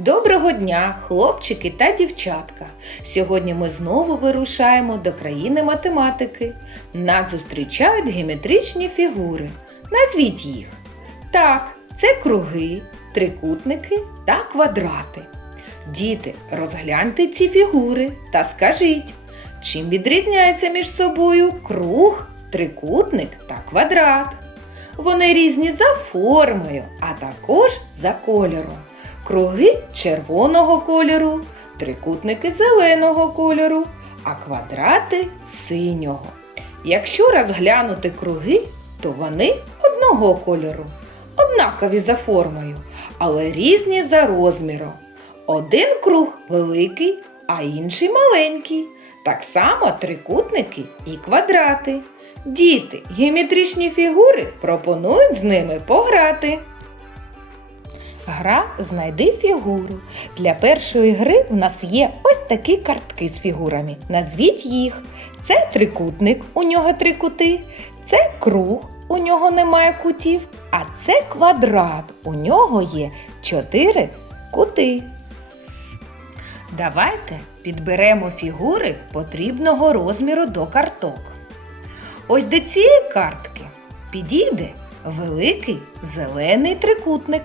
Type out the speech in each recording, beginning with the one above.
Доброго дня, хлопчики та дівчатка! Сьогодні ми знову вирушаємо до країни математики. Нас зустрічають геометричні фігури. Назвіть їх. Так, це круги, трикутники та квадрати. Діти, розгляньте ці фігури та скажіть, чим відрізняється між собою круг, трикутник та квадрат. Вони різні за формою, а також за кольором. Круги червоного кольору, трикутники зеленого кольору, а квадрати синього. Якщо розглянути круги, то вони одного кольору, однакові за формою, але різні за розміром. Один круг великий, а інший маленький. Так само трикутники і квадрати. Діти, геометричні фігури пропонують з ними пограти. Гра Знайди фігуру. Для першої гри в нас є ось такі картки з фігурами. Назвіть їх. Це трикутник, у нього три кути, це круг, у нього немає кутів, а це квадрат, у нього є чотири кути. Давайте підберемо фігури потрібного розміру до карток. Ось до цієї картки підійде великий зелений трикутник.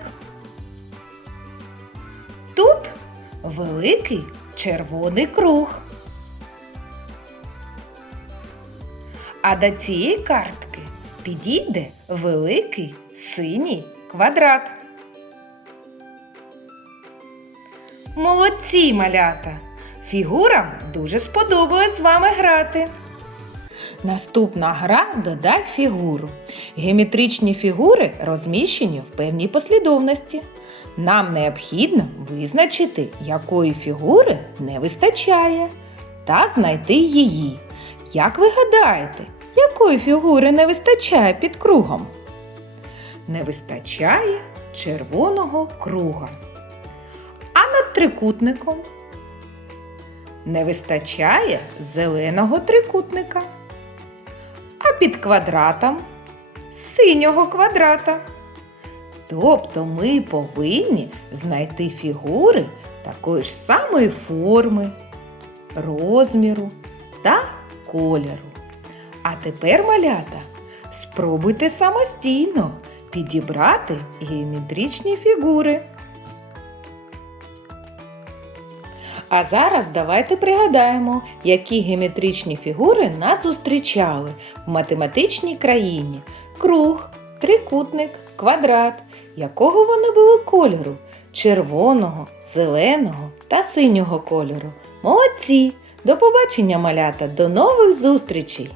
Великий червоний круг. А до цієї картки підійде великий синій квадрат. Молодці, малята! Фігурам дуже сподобалось з вами грати. Наступна гра додай фігуру. Геометричні фігури розміщені в певній послідовності. Нам необхідно визначити, якої фігури не вистачає, та знайти її. Як ви гадаєте, якої фігури не вистачає під кругом? Не вистачає червоного круга. А над трикутником не вистачає зеленого трикутника. А під квадратом синього квадрата. Тобто ми повинні знайти фігури такої ж самої форми, розміру та кольору. А тепер, малята, спробуйте самостійно підібрати геометричні фігури. А зараз давайте пригадаємо, які геометричні фігури нас зустрічали в математичній країні. Круг, трикутник, квадрат. Якого вони були кольору? Червоного, зеленого та синього кольору. Молодці! До побачення, малята! До нових зустрічей!